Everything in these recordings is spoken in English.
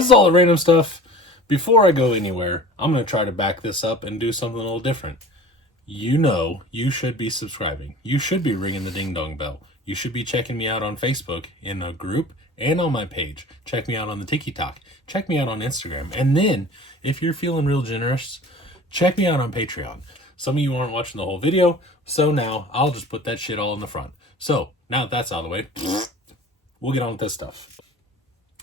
this is all the random stuff. Before I go anywhere, I'm going to try to back this up and do something a little different. You know, you should be subscribing. You should be ringing the ding dong bell. You should be checking me out on Facebook in a group and on my page. Check me out on the TikTok. Check me out on Instagram. And then, if you're feeling real generous, check me out on Patreon. Some of you aren't watching the whole video, so now I'll just put that shit all in the front. So, now that that's out of the way, we'll get on with this stuff.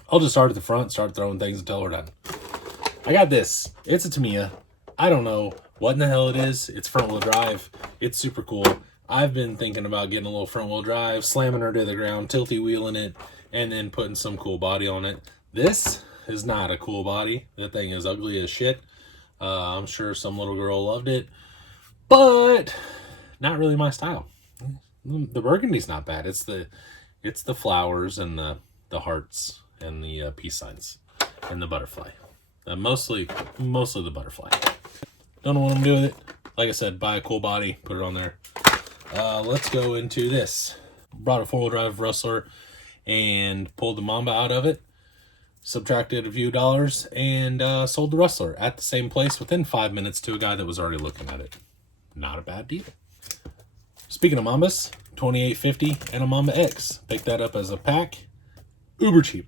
I'll just start at the front, start throwing things until we're done. I got this. It's a Tamiya. I don't know what in the hell it is. It's front wheel drive. It's super cool. I've been thinking about getting a little front wheel drive, slamming her to the ground, tilty wheeling it, and then putting some cool body on it. This is not a cool body. That thing is ugly as shit. I'm sure some little girl loved it, but not really my style. The burgundy's not bad. It's the flowers and the hearts and the peace signs and the butterfly. Mostly the butterfly. Don't know what I'm doing with it. Like I said, buy a cool body, put it on there. Let's go into this. Brought a 4-wheel drive Rustler and pulled the Mamba out of it. Subtracted a few dollars and sold the Rustler at the same place within 5 minutes to a guy that was already looking at it. Not a bad deal. Speaking of Mambas, $28.50 and a Mamba X. Picked that up as a pack. Uber cheap.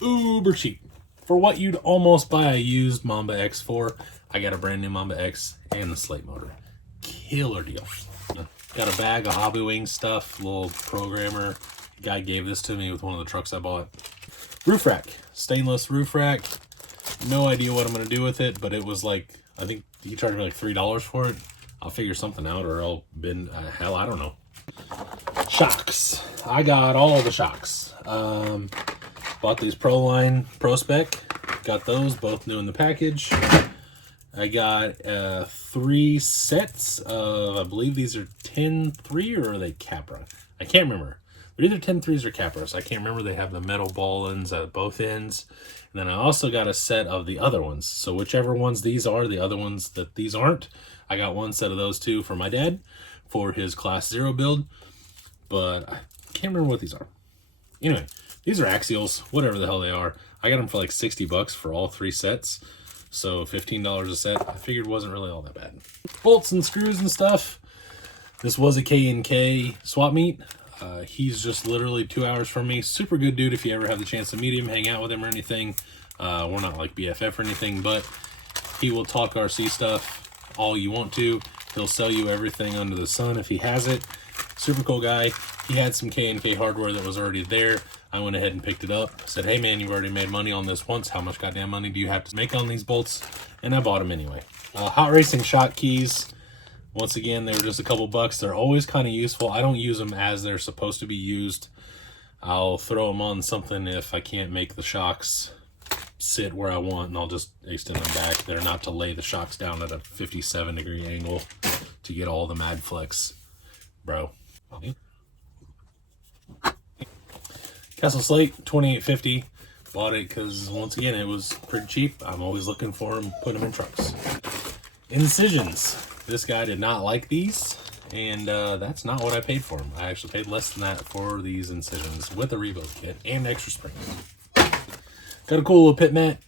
Uber cheap. For what you'd almost buy a used Mamba X for, I got a brand new Mamba X and the slate motor. Killer deal. Got a bag of Hobby Wing stuff, little programmer. Guy gave this to me with one of the trucks I bought. Roof rack. Stainless roof rack. No idea what I'm going to do with it, but it was like, I think he charged me like $3 for it. I'll figure something out, or I'll bin, hell, I don't know. Shocks. I got all the shocks. Bought these Proline Pro Spec. Got those, both new in the package. I got 3 sets of, I believe these are 10-3, or are they Capra? I can't remember. They're either 10-3s or Capras. I can't remember. They have the metal ball ends at both ends. And then I also got a set of the other ones. So whichever ones these are, the other ones that these aren't, I got one set of those two for my dad for his Class 0 build. But I can't remember what these are. Anyway, these are axials, whatever the hell they are. I got them for like $60 for all 3 sets. So $15 a set. I figured wasn't really all that bad. Bolts and screws and stuff. This was a K&K swap meet. He's just literally 2 hours from me. Super good dude if you ever have the chance to meet him, hang out with him or anything. We're not like BFF or anything, but he will talk RC stuff all you want to. He'll sell you everything under the sun if he has it. Super cool guy. He had some K&K hardware that was already there. I went ahead and picked it up. Said, hey man, you've already made money on this once. How much goddamn money do you have to make on these bolts? And I bought them anyway. Hot Racing shock keys. Once again, they were just a couple bucks. They're always kind of useful. I don't use them as they're supposed to be used. I'll throw them on something if I can't make the shocks sit where I want, and I'll just extend them back. They're not to lay the shocks down at a 57-degree angle to get all the mad flex, bro. Castle Slate, $28.50. Bought it because, once again, it was pretty cheap. I'm always looking for them, put them in trucks. Incisions. This guy did not like these, and that's not what I paid for them. I actually paid less than that for these incisions with a rebuild kit and extra springs. Got a cool little pit mat.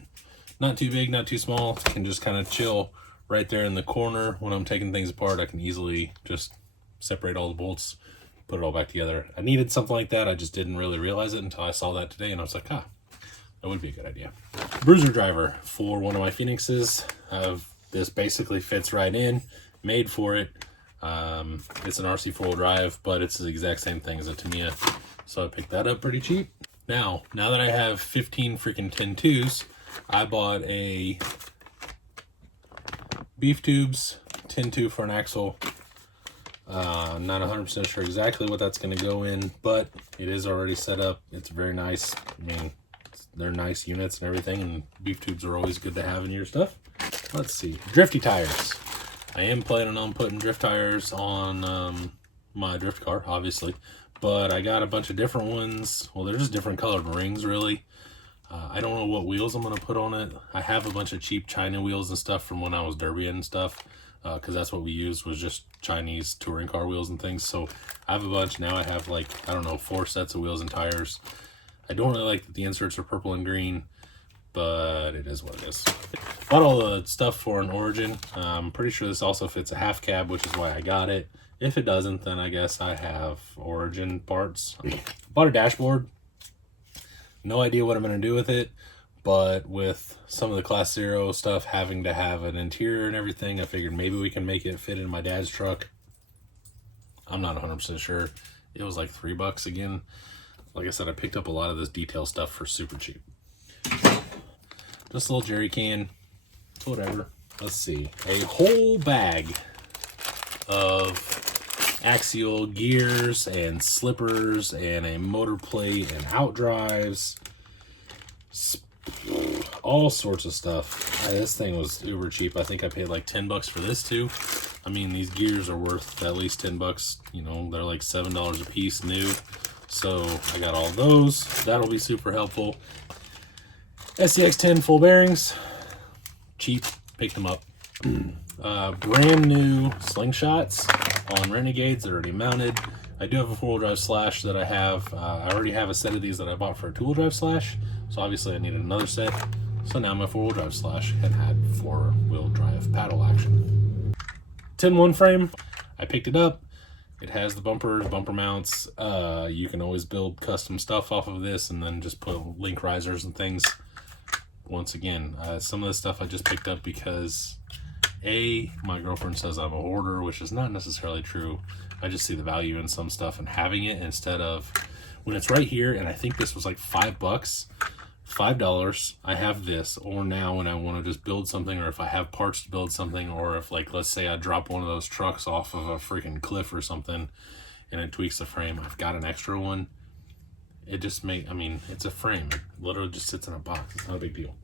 Not too big, not too small. Can just kind of chill right there in the corner. When I'm taking things apart, I can easily just separate all the bolts, put it all back together. I needed something like that. I just didn't really realize it until I saw that today, and I was like, that would be a good idea. Bruiser driver for one of my Phoenixes. This basically fits right in. Made for it. It's an RC 4-wheel drive, but it's the exact same thing as a Tamiya, so I picked that up pretty cheap. Now that I have 15 freaking 10-2s, I bought a beef tubes 10-2 for an axle. I'm not 100% sure exactly what that's going to go in, but it is already set up. It's very nice. I mean, they're nice units and everything, and beef tubes are always good to have in your stuff. Let's see. Drifty tires. I am planning on putting drift tires on my drift car, obviously. But I got a bunch of different ones. Well, they're just different colored rings, really. I don't know what wheels I'm going to put on it. I have a bunch of cheap China wheels and stuff from when I was derbying and stuff. Because that's what we used, was just Chinese touring car wheels and things. So I have a bunch. Now I have like, I don't know, 4 sets of wheels and tires. I don't really like that the inserts are purple and green. but it is what it is. Bought all the stuff for an Origin. I'm pretty sure this also fits a half cab, which is why I got it. If it doesn't, then I guess I have Origin parts. Bought a dashboard. No idea what I'm going to do with it, but with some of the Class 0 stuff having to have an interior and everything, I figured maybe we can make it fit in my dad's truck. I'm not 100% sure. It was like $3 again. Like I said, I picked up a lot of this detail stuff for super cheap. Just a little jerry can. Whatever. Let's see. A whole bag of axial gears and slippers and a motor plate and out drives. All sorts of stuff. This thing was uber cheap. I think I paid like $10 for this too. I mean, these gears are worth at least $10. You know, they're like $7 a piece new. So I got all those. That'll be super helpful. SCX10 full bearings. Cheap. Picked them up. Brand new slingshots on Renegades that are already mounted. I do have a 4-wheel drive Slash that I have. I already have a set of these that I bought for a 2-wheel drive Slash. So obviously I needed another set. So now my 4-wheel drive Slash had 4-wheel drive paddle action. 10-1 frame. I picked it up. It has the bumpers, bumper mounts. You can always build custom stuff off of this and then just put link risers and things. Once again, some of this stuff I just picked up because my girlfriend says I'm a hoarder, which is not necessarily true. I just see the value in some stuff and having it instead of when it's right here. And I think this was like $5. I have this, or now when I want to just build something, or if I have parts to build something, or if, like, let's say I drop one of those trucks off of a freaking cliff or something and it tweaks the frame, I've got an extra one. It just I mean, it's a frame. It literally just sits in a box. It's not a big deal.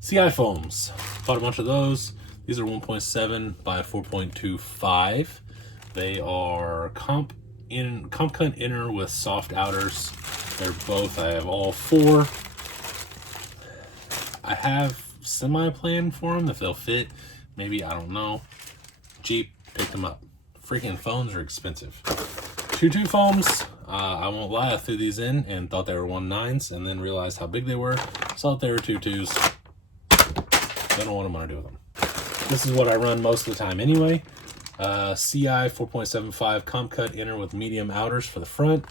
CI foams. Bought a bunch of those. These are 1.7 by 4.25. They are comp cut inner with soft outers. They're both, I have all 4. I have semi-plan for them if they'll fit. Maybe, I don't know. Cheap, picked them up. Freaking phones are expensive. 2.2 foams. I won't lie, I threw these in and thought they were 1.9s and then realized how big they were. Saw that they were 2.2s. Don't know what I'm gonna do with them. This is what I run most of the time anyway. CI 4.75 comp cut inner with medium outers for the front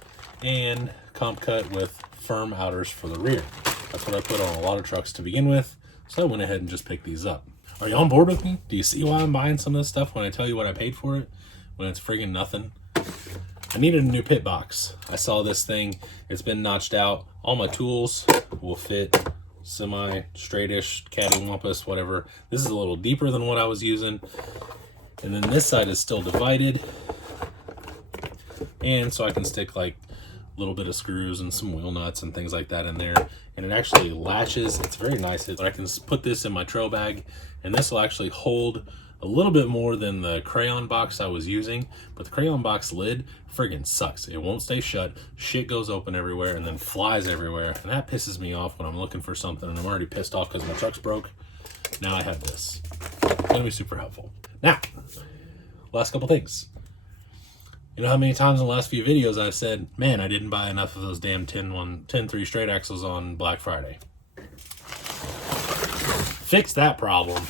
and comp cut with firm outers for the rear. That's what I put on a lot of trucks to begin with, so I went ahead and just picked these up. Are you on board with me? Do you see why I'm buying some of this stuff when I tell you what I paid for it? When it's friggin' nothing? I needed a new pit box. I saw this thing. It's been notched out. All my tools will fit semi straightish, cattywampus, whatever. This is a little deeper than what I was using. And then this side is still divided. And so I can stick like a little bit of screws and some wheel nuts and things like that in there. And it actually latches. It's very nice. I can put this in my trail bag and this will actually hold a little bit more than the crayon box I was using, but the crayon box lid friggin' sucks. It won't stay shut. Shit goes open everywhere and then flies everywhere. And that pisses me off when I'm looking for something and I'm already pissed off because my truck's broke. Now I have this. It's gonna be super helpful. Now, last couple things. You know how many times in the last few videos I've said, man, I didn't buy enough of those damn 10-3 straight axles on Black Friday. Fix that problem.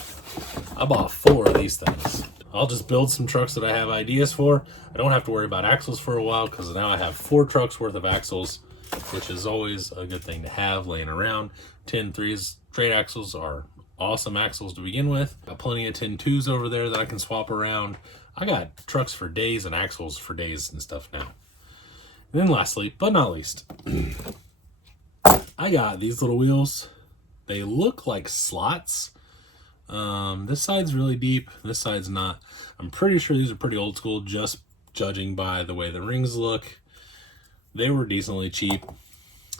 I bought 4 of these things. I'll just build some trucks that I have ideas for. I don't have to worry about axles for a while because now I have 4 trucks worth of axles, which is always a good thing to have laying around. 10-3s straight axles are awesome axles to begin with. Got plenty of 10-2s over there that I can swap around. I got trucks for days and axles for days and stuff now. And then lastly, but not least, I got these little wheels. They look like slots. This side's really deep, this side's not. I'm pretty sure these are pretty old school, just judging by the way the rings look. They were decently cheap.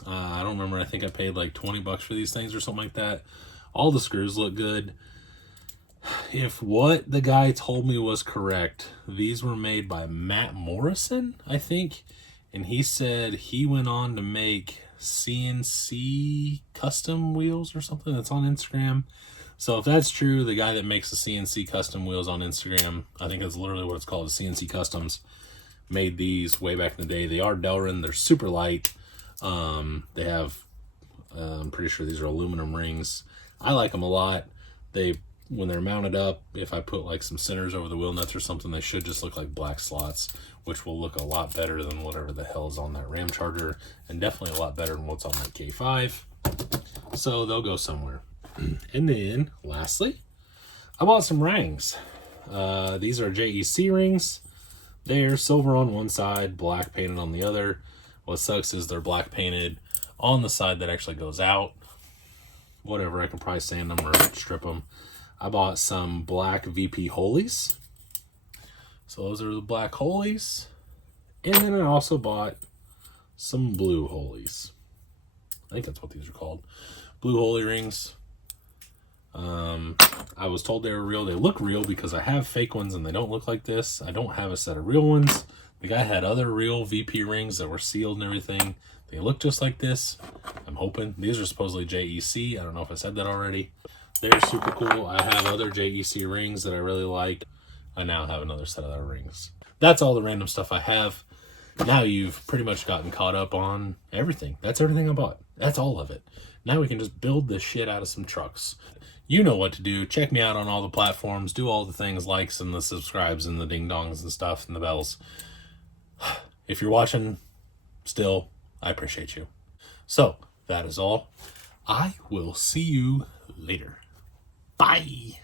I don't remember, I think I paid like 20 bucks for these things or something like that. All the screws look good. If what the guy told me was correct, these were made by Matt Morrison, I think. And he said he went on to make CNC custom wheels or something. That's on Instagram. So if that's true, the guy that makes the CNC custom wheels on Instagram, I think that's literally what it's called, CNC Customs, made these way back in the day. They are Delrin. They're super light. They have I'm pretty sure these are aluminum rings. I like them a lot. When they're mounted up, if I put like some centers over the wheel nuts or something, they should just look like black slots, which will look a lot better than whatever the hell is on that Ram Charger, and definitely a lot better than what's on that K5. So they'll go somewhere. And then lastly, I bought some rings. These are JEC rings. They're silver on one side, black painted on the other. What sucks is they're black painted on the side that actually goes out. Whatever, I can probably sand them or strip them. I bought some black VP Holies. So those are the black Holies. And then I also bought some blue Holies. I think that's what these are called. Blue Holy rings. I was told they were real. They look real because I have fake ones and they don't look like this. I don't have a set of real ones. The guy had other real VP rings that were sealed and everything. They look just like this. I'm hoping. These are supposedly JEC. I don't know if I said that already. They're super cool. I have other JEC rings that I really like. I now have another set of their rings. That's all the random stuff I have. Now you've pretty much gotten caught up on everything. That's everything I bought. That's all of it. Now we can just build this shit out of some trucks. You know what to do. Check me out on all the platforms. Do all the things, likes and the subscribes and the ding dongs and stuff and the bells. If you're watching still, I appreciate you. So that is all. I will see you later. Bye.